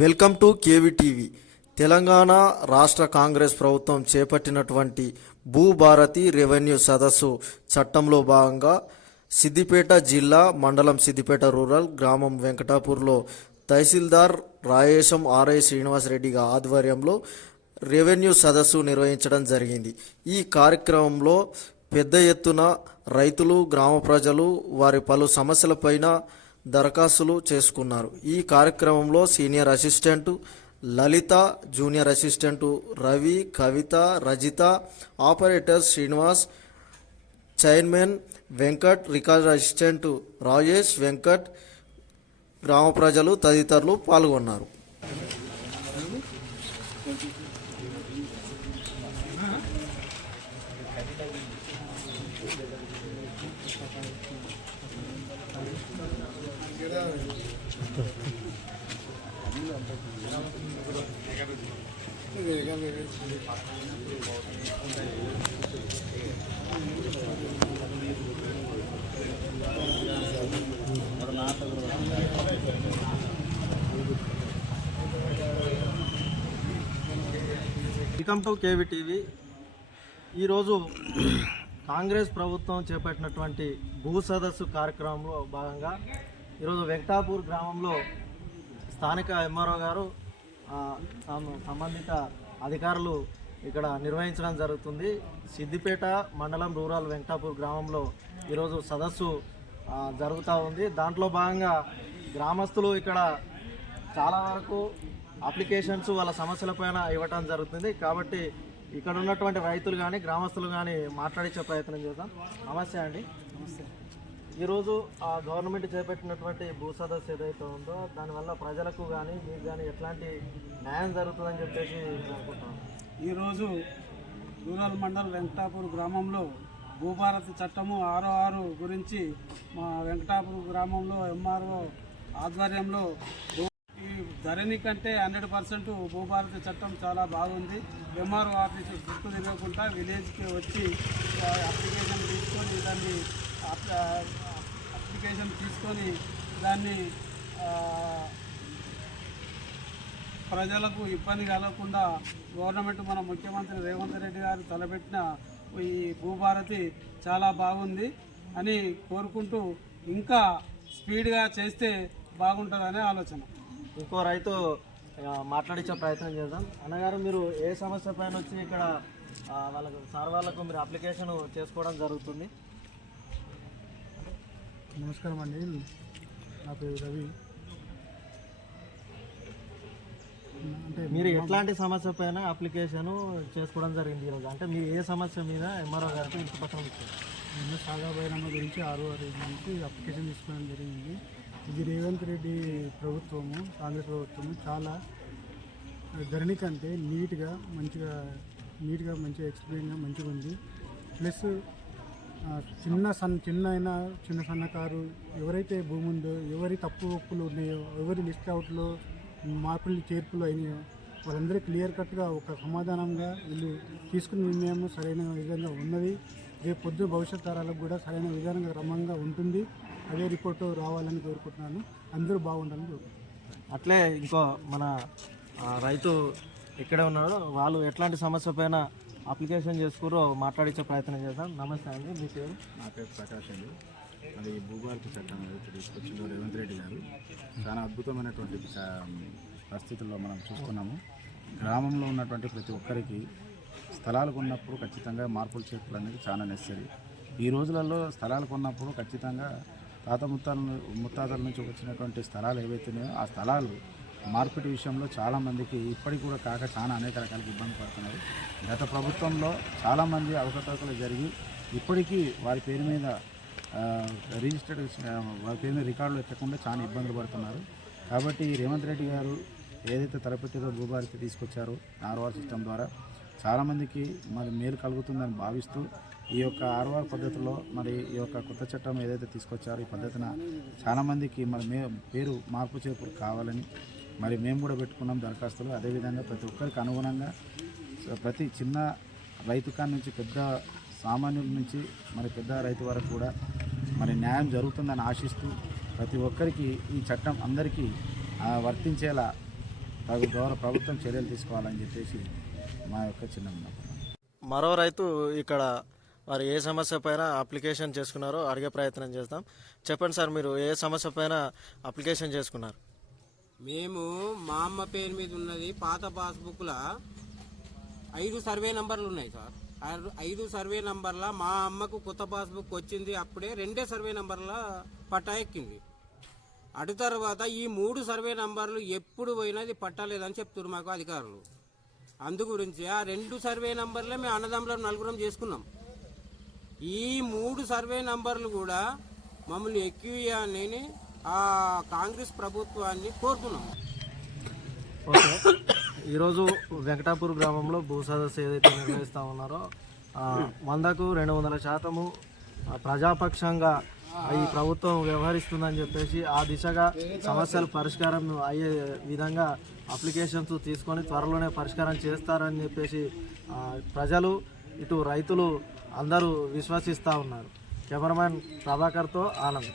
Welcome to కేవీటీవీ. Telangana రాష్ట్ర కాంగ్రెస్ ప్రభుత్వం చేపట్టినటువంటి భూభారతి రెవెన్యూ సదస్సు చట్టంలో భాగంగా సిద్దిపేట జిల్లా మండలం సిద్దిపేట రూరల్ గ్రామం వెంకటాపూర్లో తహసీల్దార్ రాయేశం ఆర్ఐ శ్రీనివాసరెడ్డి ఆధ్వర్యంలో రెవెన్యూ సదస్సు నిర్వహించడం జరిగింది. ఈ కార్యక్రమంలో పెద్ద ఎత్తున రైతులు గ్రామ ప్రజలు వారి పలు సమస్యలపైన దరఖాస్తులు చేసుకున్నారు. ఈ కార్యక్రమంలో senior assistant Lalitha junior assistant Ravi Kavitha Rajitha operator Srinivas chairman Venkat record assistant Rajesh Venkat గ్రామ ప్రజలు తదితరులు పాల్గొన్నారు. వెల్కమ్ టు కేవీ టీవీ ఈరోజు కాంగ్రెస్ ప్రభుత్వం చేపట్టినటువంటి భూ సదస్సు కార్యక్రమంలో భాగంగా ఈరోజు వెంకటాపూర్ గ్రామంలో స్థానిక ఎంఆర్ఓ గారు సంబంధిత అధికారులు ఇక్కడ నిర్వహించడం జరుగుతుంది. సిద్దిపేట మండలం రూరల్ వెంకటాపూర్ గ్రామంలో ఈరోజు సదస్సు జరుగుతూ ఉంది. దాంట్లో భాగంగా గ్రామస్తులు ఇక్కడ చాలా వరకు అప్లికేషన్స్ వాళ్ళ సమస్యలపైన ఇవ్వటం జరుగుతుంది. కాబట్టి ఇక్కడ ఉన్నటువంటి రైతులు కానీ గ్రామస్తులు కానీ మాట్లాడించే ప్రయత్నం చేద్దాం. నమస్తే అండి. నమస్తే. ఈరోజు ఆ గవర్నమెంట్ చేపట్టినటువంటి భూ సదస్సు ఏదైతే ఉందో దానివల్ల ప్రజలకు కానీ మీకు కానీ ఎట్లాంటి న్యాయం జరుగుతుందని చెప్పేసి అనుకుంటున్నాను. ఈరోజు రూరల్ మండల్ వెంకటాపూర్ గ్రామంలో భూభారతి చట్టము ఆరో ఆరు గురించి మా వెంకటాపూర్ గ్రామంలో ఎంఆర్ఓ ఆధ్వర్యంలో ఈ ధరణి కంటే హండ్రెడ్ పర్సెంట్ భూభారతి చట్టం చాలా బాగుంది. ఎంఆర్ఓ ఆఫీస్ గుర్తు తిరగకుండా విలేజ్కి వచ్చి అప్లికేషన్ తీసుకొని దాన్ని అప్లికేషన్ తీసుకొని దాన్ని ప్రజలకు ఇబ్బంది కలగకుండా గవర్నమెంట్ మన ముఖ్యమంత్రి రేవంత్ రెడ్డి గారు తలపెట్టిన ఈ భూభారతి చాలా బాగుంది అని కోరుకుంటూ ఇంకా స్పీడ్గా చేస్తే బాగుంటుందనే ఆలోచన. ఇంకో రైతు మాట్లాడించే ప్రయత్నం చేద్దాం. అన్నగారు మీరు ఏ సమస్య పైన వచ్చి ఇక్కడ వాళ్ళకు సార్ వాళ్ళకు మీరు అప్లికేషన్ చేసుకోవడం జరుగుతుంది. నమస్కారం అండి. నా పేరు రవి. అంటే మీరు ఎట్లాంటి సమస్య పైన అప్లికేషన్ చేసుకోవడం జరిగింది ఈరోజు? అంటే మీరు ఏ సమస్య మీద ఎంఆర్ఓ గారికి ఇంటి పత్రం ఇచ్చారు? నేను సాగా బైరమ్మ గురించి ఆరు నుంచి అప్లికేషన్ తీసుకోవడం జరిగింది. ఇది రేవంత్ రెడ్డి ప్రభుత్వము కాంగ్రెస్ ప్రభుత్వము చాలా ధరణి కంటే నీట్గా మంచిగా నీట్గా మంచిగా ఎక్స్ప్లెయిన్గా మంచిగా ఉంది ప్లస్ చిన్న సన్ చిన్న అయినా చిన్న సన్నకారు ఎవరైతే భూమి ఉందో ఎవరి తప్పు ఒప్పులు ఉన్నాయో ఎవరి లిస్ట్ అవుట్లో మార్పులు చేర్పులు అయినాయో వాళ్ళందరూ క్లియర్ కట్గా ఒక సమాధానంగా వీళ్ళు తీసుకున్న నిర్ణయం సరైన విధంగా ఉన్నది. రేపు పొద్దు భవిష్యత్ తరాలకు కూడా సరైన విధానంగా క్రమంగా ఉంటుంది. అదే రిపోర్టు రావాలని కోరుకుంటున్నాను. అందరూ బాగుండాలని కోరుకుంటున్నాను. అట్లే ఇంకో మన రైతు ఎక్కడ ఉన్నాడో వాళ్ళు ఎట్లాంటి సమస్య పైన అప్లికేషన్ చేసుకురో మాట్లాడించే ప్రయత్నం చేద్దాం. నమస్తే అండి మీ పేరు? నా పేరు ప్రకాష్ అండి. అది భూభారతి చట్టం తీసుకొచ్చిందో రేవంత్ రెడ్డి గారు. చాలా అద్భుతమైనటువంటి చ- పరిస్థితుల్లో మనం చూస్తున్నాము. గ్రామంలో ఉన్నటువంటి ప్రతి ఒక్కరికి స్థలాలు కొన్నప్పుడు ఖచ్చితంగా మార్పులు చేర్పులు అనేది చాలా నెసరీ ఈ రోజులలో స్థలాలు కొన్నప్పుడు ఖచ్చితంగా తాత ముత్తాల ముత్తాతల నుంచి వచ్చినటువంటి స్థలాలు ఏవైతున్నాయో ఆ స్థలాలు మార్పిడి విషయంలో చాలామందికి ఇప్పటికి కూడా కాక చాలా అనేక రకాల ఇబ్బంది పడుతున్నారు. గత ప్రభుత్వంలో చాలామంది అవకతవకలు జరిగి ఇప్పటికీ వారి పేరు మీద రిజిస్టర్డ్ వారి పేరు మీద రికార్డులు ఎత్తకుండా చాలా ఇబ్బందులు పడుతున్నారు. కాబట్టి రేవంత్ రెడ్డి గారు ఏదైతే తలపెట్టిదో భూభారతి తీసుకొచ్చారో ఆర్ఓఆర్ సిస్టమ్ ద్వారా చాలామందికి మరి మేలు కలుగుతుందని భావిస్తూ ఈ యొక్క ఆర్ఓఆర్ పద్ధతిలో మరి ఈ యొక్క కొత్త చట్టం ఏదైతే తీసుకొచ్చారో ఈ పద్ధతిన చాలామందికి మరి మే పేరు మార్పు చేర్పులు కావాలని మరి మేము కూడా పెట్టుకున్నాం దరఖాస్తులు. అదేవిధంగా ప్రతి ఒక్కరికి అనుగుణంగా ప్రతి చిన్న రైతు నుంచి పెద్ద సామాన్యుల నుంచి మరి పెద్ద రైతు వరకు కూడా మరి న్యాయం జరుగుతుందని ఆశిస్తూ ప్రతి ఒక్కరికి ఈ చట్టం అందరికీ వర్తించేలా తగు గౌరవ ప్రభుత్వం చర్యలు తీసుకోవాలని చెప్పేసి మా యొక్క చిన్న మరో రైతు ఇక్కడ వారు ఏ సమస్య పైన అప్లికేషన్ చేసుకున్నారో అడిగే ప్రయత్నం చేస్తాం చెప్పండి సార్ మీరు ఏ సమస్య పైన అప్లికేషన్ చేసుకున్నారు? మేము మా అమ్మ పేరు మీద ఉన్నది పాత పాస్బుక్ల ఐదు సర్వే నంబర్లు ఉన్నాయి సార్. ఐదు సర్వే నంబర్ల మా అమ్మకు కొత్త పాస్బుక్ వచ్చింది అప్పుడే రెండే సర్వే నంబర్ల పట్టా ఎక్కింది. అటు తర్వాత ఈ మూడు సర్వే నంబర్లు ఎప్పుడు పోయినది పట్టలేదని చెప్తున్నారు మాకు అధికారులు. అందు గురించి ఆ రెండు సర్వే నంబర్లే మేము అన్నదమ్ములం నలుగురం చేసుకున్నాం. ఈ మూడు సర్వే నంబర్లు కూడా మమ్మల్ని ఎక్కువ అని కాంగ్రెస్ ప్రభుత్వాన్ని కోరుతున్నాం ఓకే. ఈరోజు వెంకటాపూర్ గ్రామంలో భూ సదస్సు ఏదైతే నిర్వహిస్తూ ఉన్నారో వందకు రెండు వందల శాతము ప్రజాపక్షంగా ఈ ప్రభుత్వం వ్యవహరిస్తుందని చెప్పేసి ఆ దిశగా సమస్యలు పరిష్కారం అయ్యే విధంగా అప్లికేషన్స్ తీసుకొని త్వరలోనే పరిష్కారం చేస్తారని చెప్పేసి ప్రజలు ఇటు రైతులు అందరూ విశ్వసిస్తూ ఉన్నారు. కెమెరామ్యాన్ ప్రభాకర్తో ఆనంద్.